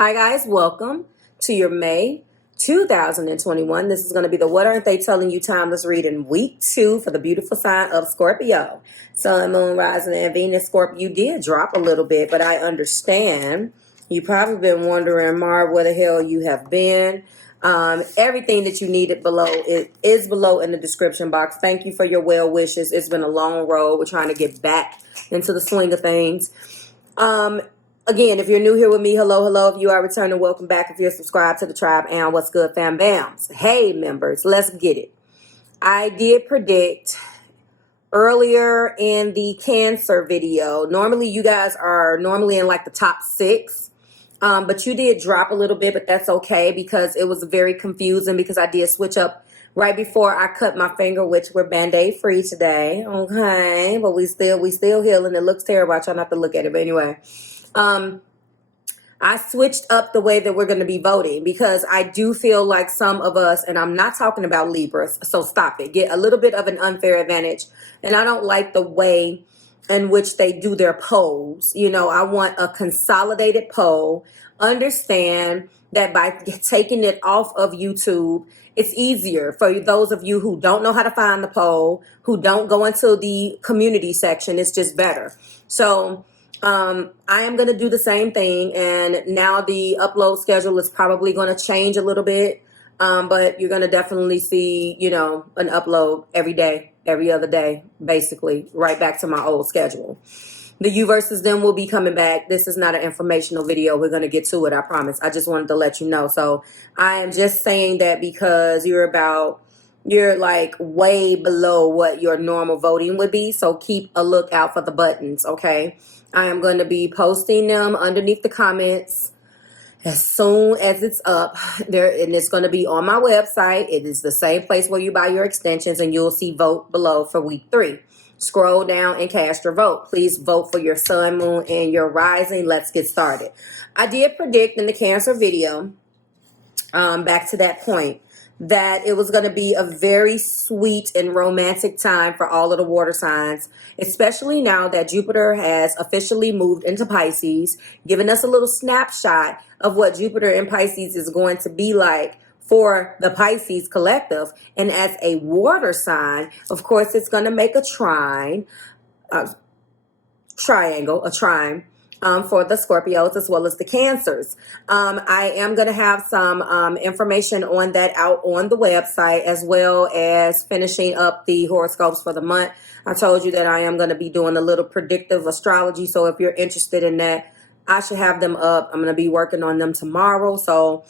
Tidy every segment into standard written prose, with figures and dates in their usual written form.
Hi guys, welcome to your May 2021. This is going to be the What Aren't They Telling You Timeless reading week 2 for the beautiful sign of Scorpio. Sun, Moon, Rising, and Venus. Scorpio, you did drop a little bit, but I understand. You've probably been wondering, Marve, where the hell you have been. Everything that you needed below is below in the description box. Thank you for your well wishes. It's been a long road. We're trying to get back into the swing of things. Again, if you're new here with me, hello, hello. If you are returning, welcome back. If you're subscribed to the tribe, and what's good, fam bams. Hey, members, let's get it. I did predict earlier in the Cancer video. Normally, you guys are normally in like the top 6. But you did drop a little bit, but that's okay because it was very confusing because I did switch up right before I cut my finger, which we're Band-Aid free today. Okay, but we still healing. It looks terrible. I try not to look at it, but anyway. I switched up the way that we're going to be voting because I do feel like some of us, and I'm not talking about Libras, so stop it, get a little bit of an unfair advantage. And I don't like the way in which they do their polls. You know, I want a consolidated poll. Understand that by taking it off of YouTube, it's easier for those of you who don't know how to find the poll, who don't go into the community section. It's just better. So I am going to do the same thing, and now the upload schedule is probably going to change a little bit, but you're going to definitely see, you know, an upload every day, every other day, basically, right back to my old schedule. The You versus Them will be coming back. This is not an informational video. We're going to get to it, I promise. I just wanted to let you know. So I am just saying that because you're like way below what your normal voting would be. So keep a lookout for the buttons, okay? I am going to be posting them underneath the comments as soon as it's up there, and it's going to be on my website. It is the same place where you buy your extensions, and you'll see vote below for week 3. Scroll down and cast your vote. Please vote for your sun, moon, and your rising. Let's get started. I did predict in the Cancer video, back to that point, that it was going to be a very sweet and romantic time for all of the water signs, especially now that Jupiter has officially moved into Pisces, giving us a little snapshot of what Jupiter in Pisces is going to be like for the Pisces collective. And as a water sign, of course, it's going to make a trine, a trine for the Scorpios as well as the Cancers. I am going to have some information on that out on the website, as well as finishing up the horoscopes for the month. I told you that I am going to be doing a little predictive astrology, so if you're interested in that, I should have them up. I'm going to be working on them tomorrow, so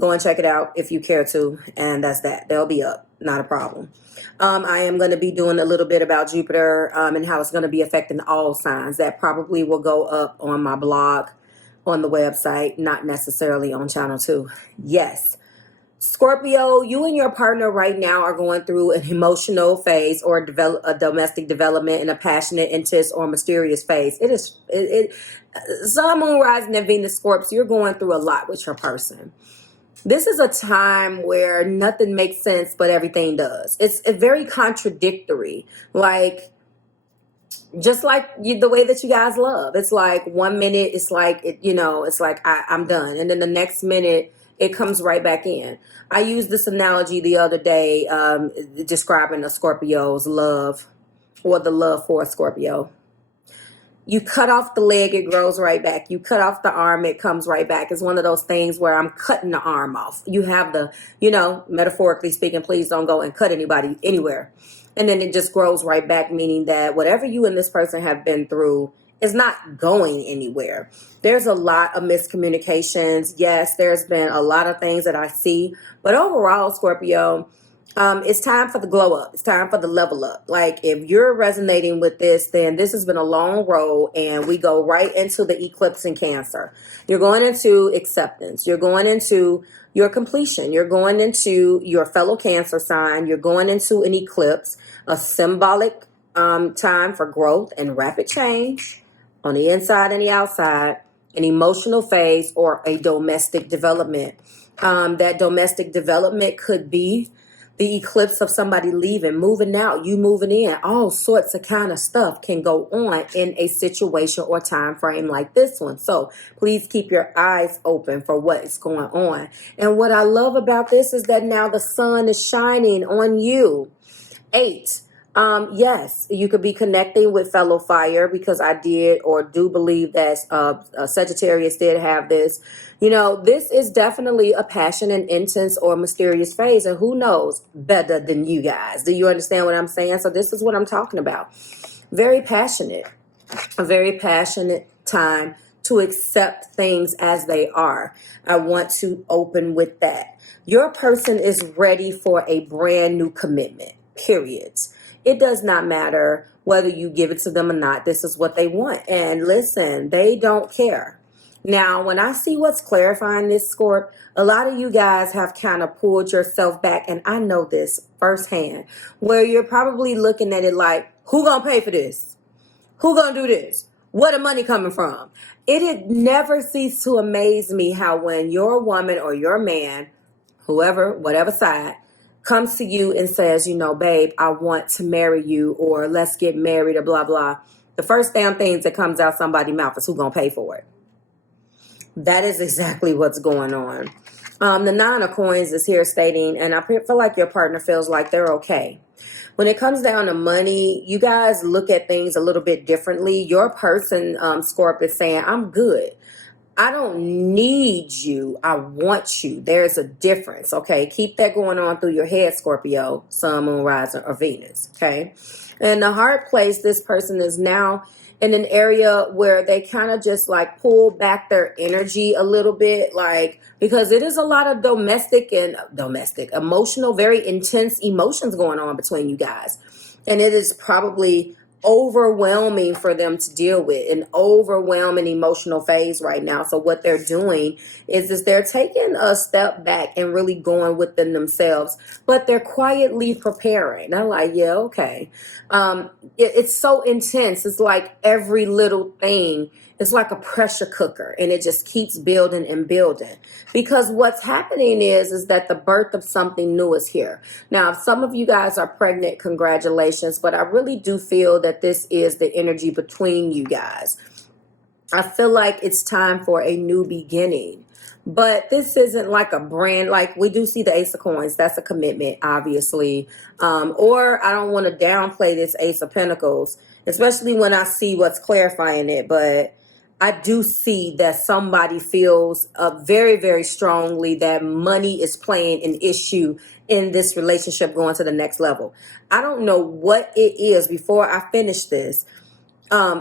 go and check it out if you care to, and that's that. They'll be up, not a problem. I am going to be doing a little bit about Jupiter and how it's going to be affecting all signs. That probably will go up on my blog on the website, not necessarily on channel 2. Yes. Scorpio, you and your partner right now are going through an emotional phase or a domestic development in a passionate, intense, or mysterious phase. Sun, Moon, Rising, and Venus Scorps, you're going through a lot with your person. This is a time where nothing makes sense, but everything does. It's very contradictory. Like, just like the way that you guys love. It's like 1 minute, it's like, it's like I'm done. And then the next minute, it comes right back in. I used this analogy the other day, describing a Scorpio's love, or the love for a Scorpio. You cut off the leg, it grows right back. You cut off the arm, it comes right back. It's one of those things where I'm cutting the arm off. You have the, metaphorically speaking, please don't go and cut anybody anywhere. And then it just grows right back, meaning that whatever you and this person have been through is not going anywhere. There's a lot of miscommunications. Yes, there's been a lot of things that I see. But overall, Scorpio, it's time for the glow up. It's time for the level up. Like, if you're resonating with this, then this has been a long road, and we go right into the eclipse in Cancer. You're going into acceptance. You're going into your completion. You're going into your fellow Cancer sign. You're going into an eclipse, a symbolic time for growth and rapid change on the inside and the outside, an emotional phase, or a domestic development. That domestic development could be the eclipse of somebody leaving, moving out, you moving in, all sorts of kind of stuff can go on in a situation or time frame like this one. So please keep your eyes open for what is going on. And what I love about this is that now the sun is shining on you. 8. Yes, you could be connecting with fellow fire, because I did or do believe that Sagittarius did have this. You know, this is definitely a passion and intense or mysterious phase, and who knows better than you guys? Do you understand what I'm saying? So this is what I'm talking about. Very passionate, a very passionate time to accept things as they are. I want to open with that. Your person is ready for a brand new commitment, period. It does not matter whether you give it to them or not. This is what they want. And listen, they don't care. Now, when I see what's clarifying this, Scorp, a lot of you guys have kind of pulled yourself back. And I know this firsthand, where you're probably looking at it like, who gonna pay for this? Who gonna do this? Where the money coming from? It never ceased to amaze me how when your woman or your man, whoever, whatever side, comes to you and says, you know, babe, I want to marry you, or let's get married, or blah, blah. The first damn things that comes out somebody's mouth is who gonna pay for it. That is exactly what's going on. The 9 of coins is here stating, and I feel like your partner feels like they're okay. When it comes down to money, you guys look at things a little bit differently. Your person, Scorp, is saying, I'm good. I don't need you. I want you. There's a difference, okay? Keep that going on through your head, Scorpio, Sun, Moon, Rising, or Venus, okay? In the hard place, this person is now in an area where they kind of just like pull back their energy a little bit, like, because it is a lot of domestic, emotional, very intense emotions going on between you guys. And it is probably overwhelming for them to deal with, an overwhelming emotional phase right now. So what they're doing is they're taking a step back and really going within themselves, but they're quietly preparing. They're like, yeah, okay. It's so intense. It's like every little thing is like a pressure cooker, and it just keeps building and building, because what's happening is that the birth of something new is here. Now, if some of you guys are pregnant, congratulations, but I really do feel that this is the energy between you guys. I feel like it's time for a new beginning. But this isn't like a brand, like we do see the Ace of Coins. That's a commitment, obviously. Or I don't want to downplay this Ace of Pentacles, especially when I see what's clarifying it. But I do see that somebody feels very, very strongly that money is playing an issue in this relationship going to the next level. I don't know what it is before I finish this.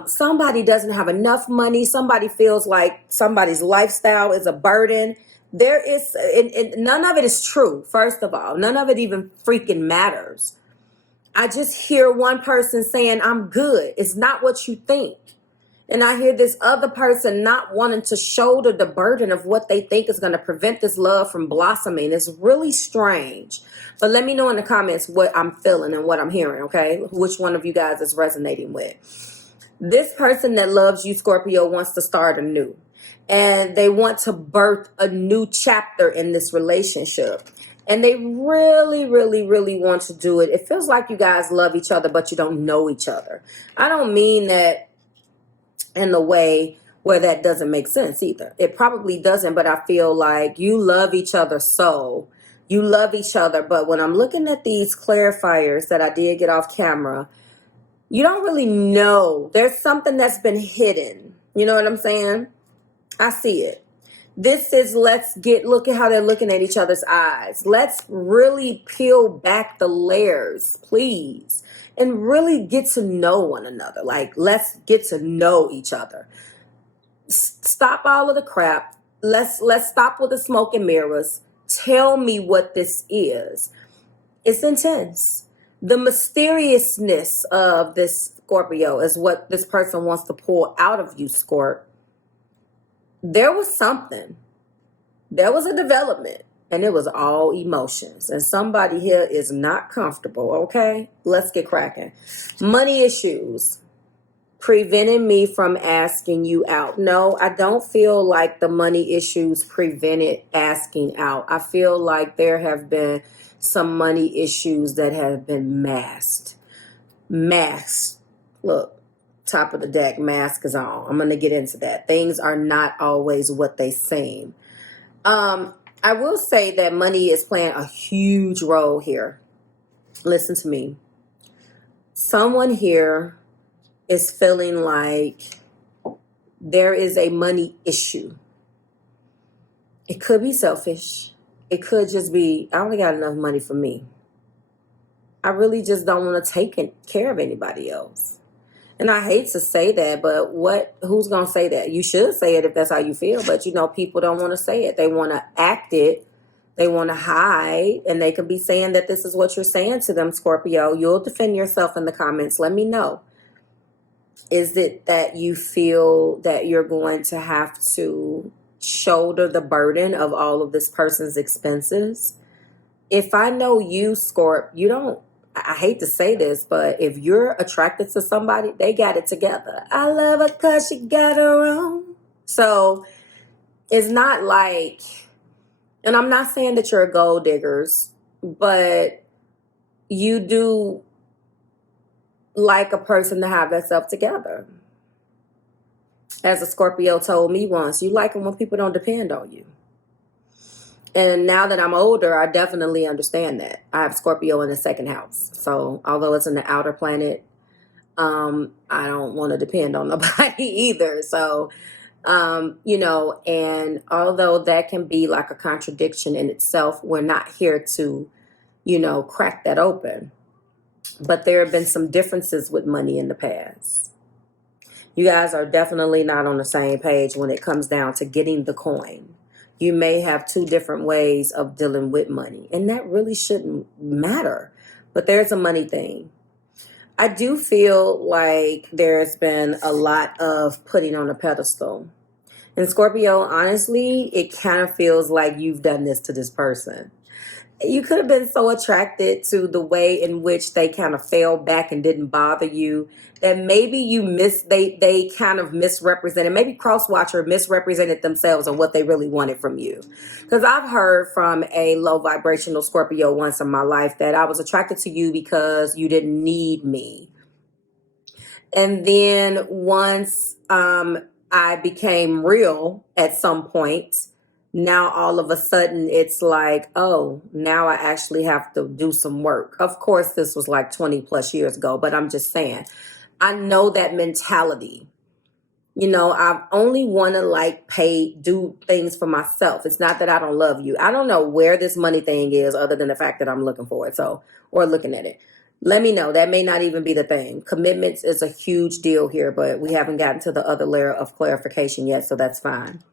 Somebody doesn't have enough money. Somebody feels like somebody's lifestyle is a burden. There is, and none of it is true. First of all, none of it even freaking matters. I just hear one person saying, I'm good. It's not what you think. And I hear this other person not wanting to shoulder the burden of what they think is going to prevent this love from blossoming. It's really strange. But let me know in the comments what I'm feeling and what I'm hearing, okay? Which one of you guys is resonating with. This person that loves you, Scorpio, wants to start anew. And they want to birth a new chapter in this relationship. And they really, really, really want to do it. It feels like you guys love each other, but you don't know each other. I don't mean that in the way where that doesn't make sense either. It probably doesn't, but I feel like you love each other so. You love each other, but when I'm looking at these clarifiers that I did get off camera, you don't really know. There's something that's been hidden. You know what I'm saying? I see it. This is look at how they're looking at each other's eyes. Let's really peel back the layers, please, and really get to know one another. Like, let's get to know each other. Stop all of the crap. Let's stop with the smoke and mirrors. Tell me what this is. It's intense. The mysteriousness of this Scorpio is what this person wants to pull out of you, Scorp. There was something. There was a development, and it was all emotions. And somebody here is not comfortable, okay? Let's get cracking. Money issues. preventing me from asking you out. No, I don't feel like the money issues prevented asking out. I feel like there have been some money issues that have been masked. Masked. Look, top of the deck, mask is on. I'm going to get into that. Things are not always what they seem. I will say that money is playing a huge role here. Listen to me. Someone here is feeling like there is a money issue. It could be selfish. It could just be, I only got enough money for me. I really just don't want to take care of anybody else. And I hate to say that, but who's going to say that? You should say it if that's how you feel, but people don't want to say it. They want to act it. They want to hide, and they could be saying that this is what you're saying to them, Scorpio. You'll defend yourself in the comments. Let me know. Is it that you feel that you're going to have to shoulder the burden of all of this person's expenses? If I know you, Scorp, you don't, I hate to say this, but if you're attracted to somebody, they got it together. I love her because she got her own. So it's not like, and I'm not saying that you're gold diggers, but you do like a person to have themselves together. As a Scorpio told me once, you like them when people don't depend on you. And now that I'm older, I definitely understand that. I have Scorpio in the second house. So although it's in the outer planet, I don't want to depend on nobody either. So, and although that can be like a contradiction in itself, we're not here to, crack that open. But there have been some differences with money in the past. You guys are definitely not on the same page when it comes down to getting the coin. You may have two different ways of dealing with money, and that really shouldn't matter. But there's a money thing. I do feel like there's been a lot of putting on a pedestal. And Scorpio, honestly, it kind of feels like you've done this to this person. You could have been so attracted to the way in which they kind of fell back and didn't bother you that maybe they kind of misrepresented, maybe Crosswatcher misrepresented themselves on what they really wanted from you. Because I've heard from a low vibrational Scorpio once in my life that I was attracted to you because you didn't need me. And then once I became real at some point, now all of a sudden it's like, oh, now I actually have to do some work. Of course, this was like 20 plus years ago, but I'm just saying, I know that mentality. I only want to do things for myself. It's not that I don't love you. I don't know where this money thing is other than the fact that I'm looking for it. Or looking at it. Let me know. That may not even be the thing. Commitments is a huge deal here, but we haven't gotten to the other layer of clarification yet, so that's fine.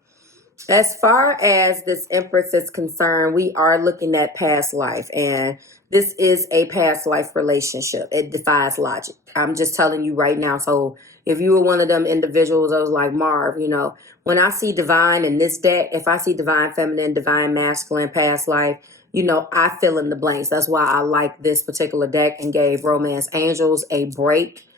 As far as this Empress is concerned, we are looking at past life, and this is a past life relationship. It defies logic. I'm just telling you right now. So if you were one of them individuals, I was like, Marv, when I see divine in this deck, if I see divine feminine, divine masculine, past life, I fill in the blanks. That's why I like this particular deck and gave Romance Angels a break.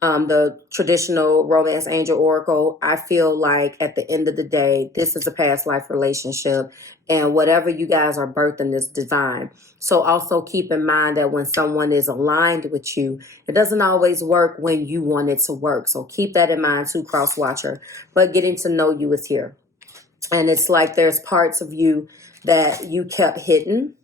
The traditional Romance Angel Oracle, I feel like at the end of the day, this is a past life relationship, and whatever you guys are birthing is divine. So also keep in mind that when someone is aligned with you, it doesn't always work when you want it to work. So keep that in mind too, Crosswatcher. But getting to know you is here. And it's like there's parts of you that you kept hidden,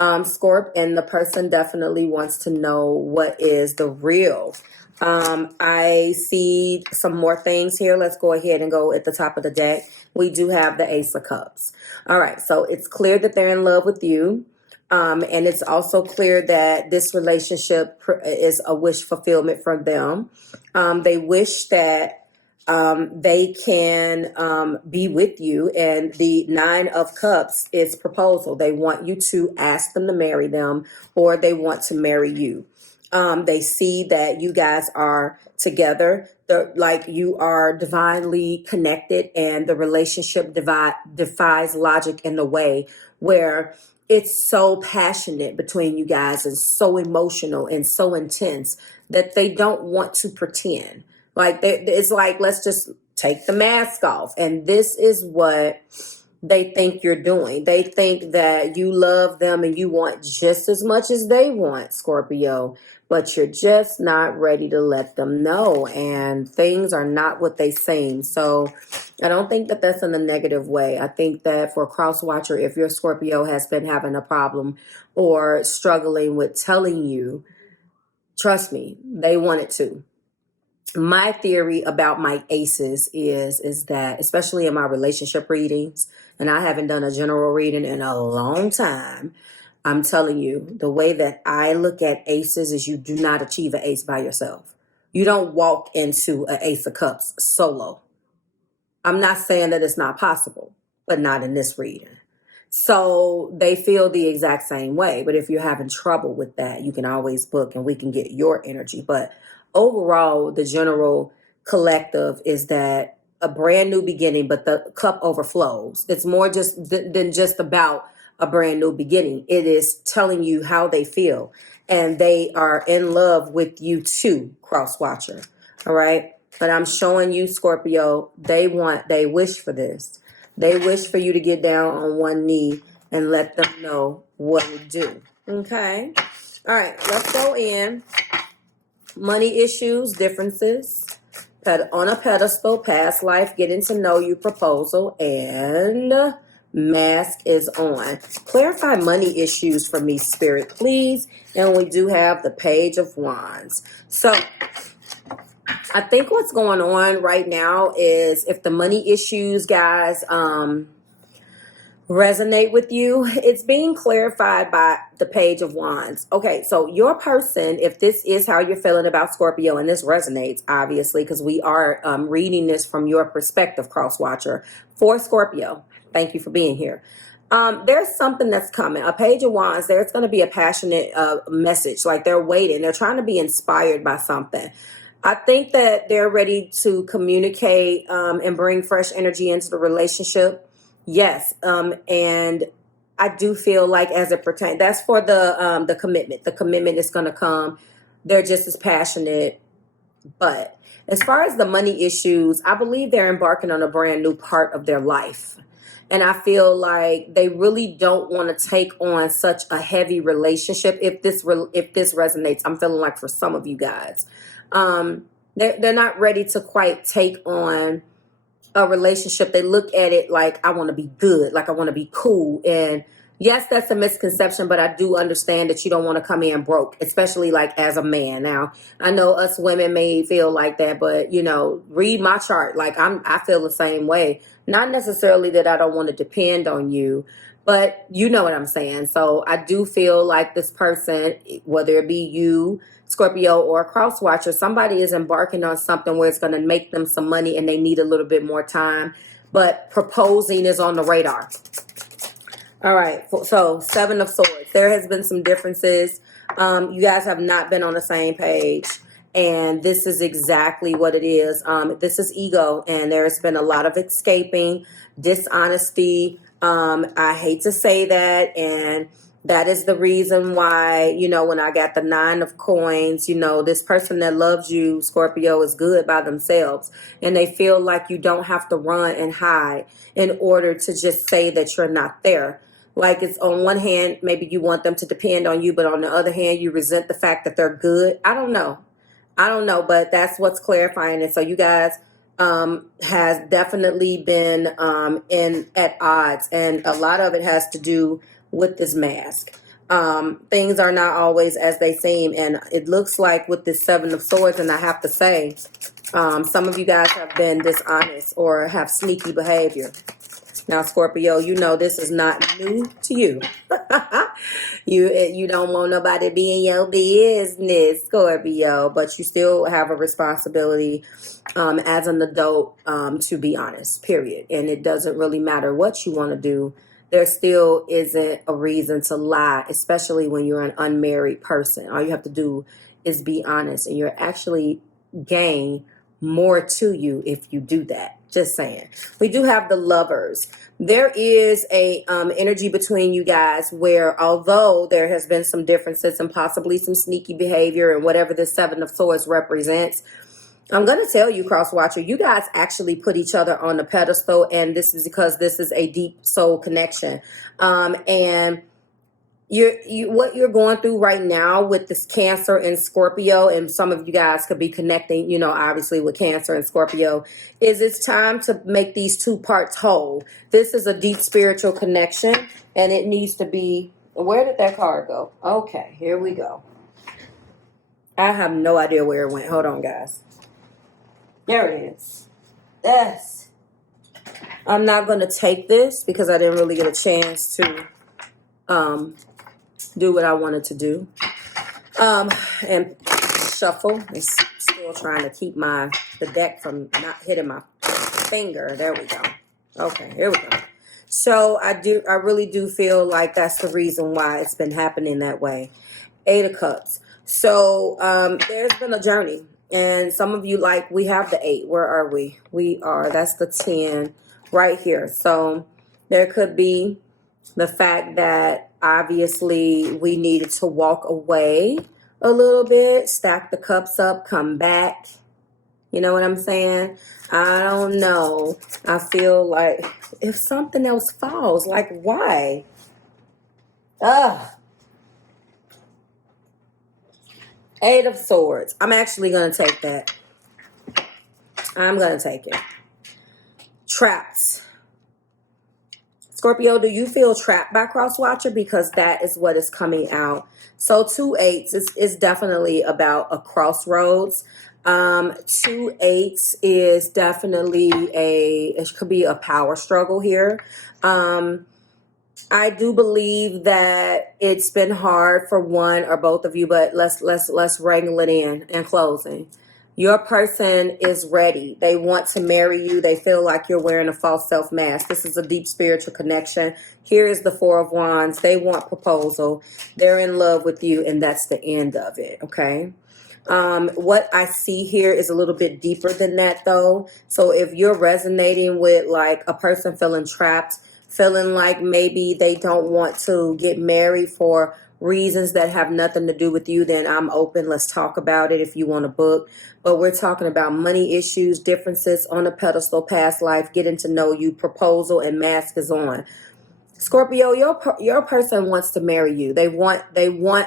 Scorp, and the person definitely wants to know what is the real. I see some more things here. Let's go ahead and go at the top of the deck. We do have the Ace of Cups. All right, so it's clear that they're in love with you. And it's also clear that this relationship is a wish fulfillment for them. They wish that they can be with you. And the Nine of Cups is proposal. They want you to ask them to marry them, or they want to marry you. They see that you guys are together, like you are divinely connected, and the relationship defies logic in the way where it's so passionate between you guys and so emotional and so intense that they don't want to pretend. Like it's like, let's just take the mask off. And this is what they think you're doing. They think that you love them and you want just as much as they want, Scorpio, but you're just not ready to let them know. And things are not what they seem. So I don't think that that's in a negative way. I think that for a cross watcher, if your Scorpio has been having a problem or struggling with telling you, trust me, they want it too. My theory about my aces is that, especially in my relationship readings, and I haven't done a general reading in a long time, I'm telling you, the way that I look at aces is you do not achieve an ace by yourself. You don't walk into an ace of cups solo. I'm not saying that it's not possible, but not in this reading. So they feel the exact same way. But if you're having trouble with that, you can always book and we can get your energy. But overall, the general collective is that a brand new beginning, but the cup overflows. It's more just than just about a brand new beginning. It is telling you how they feel. And they are in love with you too, cross watcher. All right. But I'm showing you, Scorpio, they wish for this. They wish for you to get down on one knee and let them know what to do. Okay. All right. Let's go in. Money issues, differences, on a pedestal, past life, getting to know you, proposal, and mask is on. Clarify money issues for me, Spirit, please. And we do have the Page of Wands. So I think what's going on right now is, if the money issues, guys, resonate with you, it's being clarified by the Page of Wands. Okay, so your person, if this is how you're feeling about Scorpio, and this resonates, obviously, because we are reading this from your perspective, cross watcher, for Scorpio. Thank you for being here. There's something that's coming. A Page of Wands, there's going to be a passionate message. Like, they're waiting. They're trying to be inspired by something. I think that they're ready to communicate and bring fresh energy into the relationship. Yes. And I do feel like, as it pertains, that's for the commitment. The commitment is going to come. They're just as passionate. But as far as the money issues, I believe they're embarking on a brand new part of their life. And I feel like they really don't want to take on such a heavy relationship. If this resonates, I'm feeling like for some of you guys, they're not ready to quite take on a relationship. They look at it like, I want to be good, like I want to be cool. And yes, that's a misconception, but I do understand that you don't want to come in broke, especially like as a man. Now, I know us women may feel like that, but read my chart. Like, I feel the same way. Not necessarily that I don't want to depend on you, but you know what I'm saying. So I do feel like this person, whether it be you, Scorpio, or a cross watcher, somebody is embarking on something where it's going to make them some money and they need a little bit more time, but proposing is on the radar. All right. So 7 of Swords, there has been some differences. You guys have not been on the same page, and this is exactly what it is. This is ego, and there's been a lot of escaping, dishonesty. I hate to say that, and that is the reason why, when I got the 9 of Coins, this person that loves you, Scorpio, is good by themselves. And they feel like you don't have to run and hide in order to just say that you're not there. Like, it's on one hand, maybe you want them to depend on you, but on the other hand, you resent the fact that they're good. I don't know, but that's what's clarifying it. So you guys has definitely been at odds, and a lot of it has to do with this mask. Things are not always as they seem, and it looks like with this 7 of Swords, and I have to say, some of you guys have been dishonest or have sneaky behavior. Now, Scorpio, this is not new to you. You don't want nobody to be in your business, Scorpio, but you still have a responsibility as an adult to be honest, period. And it doesn't really matter what you want to do. There still isn't a reason to lie, especially when you're an unmarried person. All you have to do is be honest, and you're actually gain more to you if you do that. Just saying. We do have the Lovers. There is a energy between you guys where, although there has been some differences and possibly some sneaky behavior and whatever this 7 of Swords represents, I'm going to tell you, cross watcher, you guys actually put each other on the pedestal, and this is because this is a deep soul connection. And what you're going through right now with this Cancer and Scorpio, and some of you guys could be connecting, you know, obviously with Cancer and Scorpio, is it's time to make these two parts whole. This is a deep spiritual connection, and it needs to be, where did that card go? Okay, here we go. I have no idea where it went. Hold on, guys. There it is. Yes. I'm not going to take this because I didn't really get a chance to do what I wanted to do. And shuffle. It's still trying to keep the deck from not hitting my finger. There we go. Okay, here we go. So I really do feel like that's the reason why it's been happening that way. 8 of Cups. So there's been a journey. And some of you, like, we have the 8. Where are we? That's the 10 right here. So there could be the fact that obviously we needed to walk away a little bit, stack the cups up, come back. You know what I'm saying? I don't know. I feel like if something else falls, like, why? Ugh. 8 of Swords. I'm actually going to take that. I'm going to take it. Trapped. Scorpio, do you feel trapped by Crosswatcher? Because that is what is coming out. So 2 8s is definitely about a crossroads. 2 8s is definitely it could be a power struggle here. I do believe that it's been hard for one or both of you, but let's wrangle it in closing. Your person is ready. They want to marry you. They feel like you're wearing a false self mask. This is a deep spiritual connection. Here is the 4 of Wands. They want proposal. They're in love with you, and that's the end of it, okay? What I see here is a little bit deeper than that, though. So if you're resonating with, like, a person feeling trapped, feeling like maybe they don't want to get married for reasons that have nothing to do with you, then I'm open. Let's talk about it if you want to book. But we're talking about money issues, differences on a pedestal, past life, getting to know you, proposal, and mask is on. Scorpio, your person wants to marry you. They want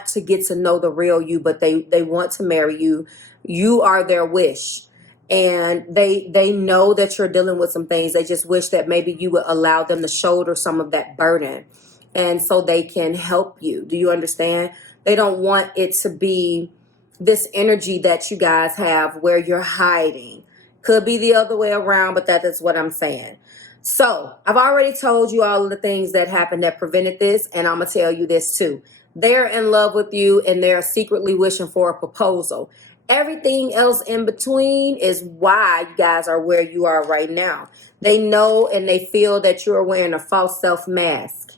to get to know the real you, but they want to marry you. You are their wish. And they know that you're dealing with some things. They just wish that maybe you would allow them to shoulder some of that burden, and so they can help you. Do you understand? They don't want it to be this energy that you guys have where you're hiding. Could be the other way around, but that is what I'm saying. So I've already told you all of the things that happened that prevented this, and I'm going to tell you this too. They're in love with you, and they're secretly wishing for a proposal. Everything else in between is why you guys are where you are right now. They know and they feel that you're wearing a false self mask.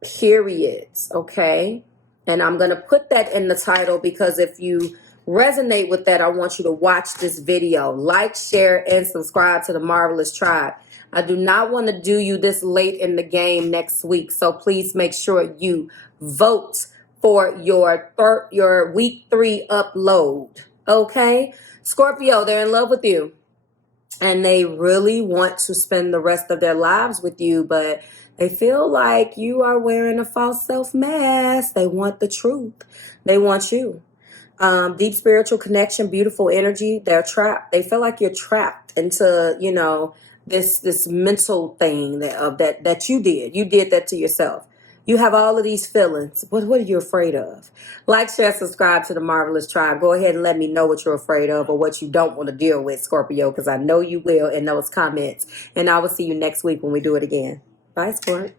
Periods, okay? And I'm going to put that in the title because if you resonate with that, I want you to watch this video. Like, share, and subscribe to the Marvelous Tribe. I do not want to do you this late in the game next week, so please make sure you vote for your week 3 upload. Okay, Scorpio, they're in love with you and they really want to spend the rest of their lives with you, but they feel like you are wearing a false self mask. They want the truth. They want you. Deep spiritual connection, beautiful energy. They're trapped. They feel like you're trapped into, you know, this mental thing that you did. You did that to yourself. You have all of these feelings. What are you afraid of? Like, share, subscribe to the Marvelous Tribe. Go ahead and let me know what you're afraid of or what you don't want to deal with, Scorpio, because I know you will in those comments. And I will see you next week when we do it again. Bye, Scorp.